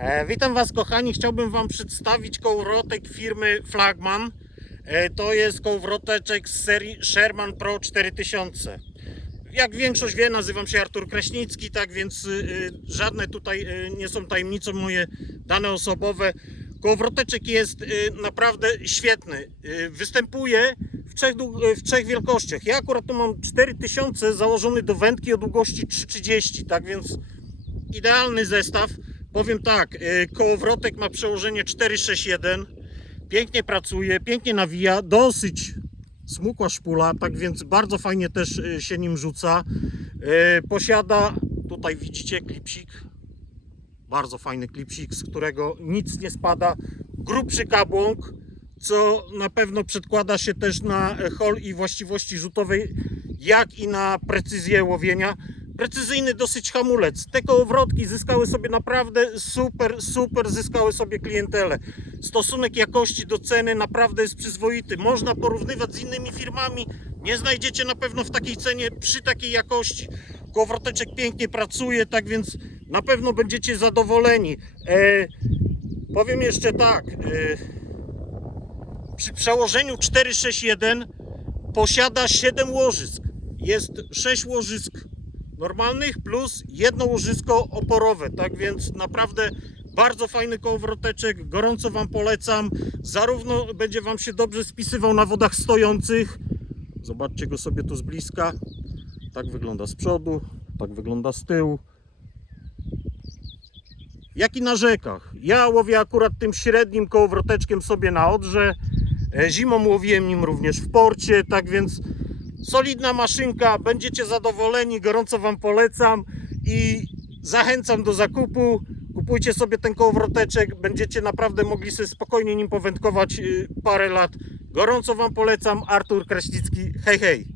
E, witam Was kochani, chciałbym Wam przedstawić kołowrotek firmy Flagman. E, to jest kołowroteczek z serii Sherman Pro 4000. Jak większość wie, nazywam się Artur Kraśnicki, tak więc y, y, żadne tutaj y, nie są tajemnicą moje dane osobowe. Kołowroteczek jest y, naprawdę świetny. Y, występuje w trzech, y, w trzech wielkościach. Ja akurat tu mam 4000 założony do wędki o długości 3,30, tak więc idealny zestaw. Powiem tak, y, kołowrotek ma przełożenie 461, pięknie pracuje, pięknie nawija, dosyć smukła szpula, tak więc bardzo fajnie też y, się nim rzuca. Y, Posiada, tutaj widzicie klipsik, bardzo fajny klipsik, z którego nic nie spada, grubszy kabłąk, co na pewno przedkłada się też na hol i właściwości rzutowej, jak i na precyzję łowienia. Precyzyjny dosyć hamulec. Te kołowrotki zyskały sobie naprawdę super, super zyskały sobie klientelę. Stosunek jakości do ceny naprawdę jest przyzwoity. Można porównywać z innymi firmami. Nie znajdziecie na pewno w takiej cenie przy takiej jakości. Kołowroteczek pięknie pracuje, tak więc na pewno będziecie zadowoleni. E, powiem jeszcze tak. E, przy przełożeniu 461 posiada 7 łożysk. Jest 6 łożysk normalnych plus jedno łożysko oporowe. Tak więc naprawdę bardzo fajny kołowroteczek. Gorąco Wam polecam. Zarówno będzie Wam się dobrze spisywał na wodach stojących. Zobaczcie go sobie tu z bliska. Tak wygląda z przodu, tak wygląda z tyłu. Jak i na rzekach. Ja łowię akurat tym średnim kołowroteczkiem sobie na Odrze. E, Zimą łowiłem nim również w porcie, tak więc solidna maszynka, będziecie zadowoleni, gorąco Wam polecam i zachęcam do zakupu. Kupujcie sobie ten kołowroteczek, będziecie naprawdę mogli sobie spokojnie nim powędkować y, parę lat. Gorąco Wam polecam, Artur Kraśnicki, hej hej!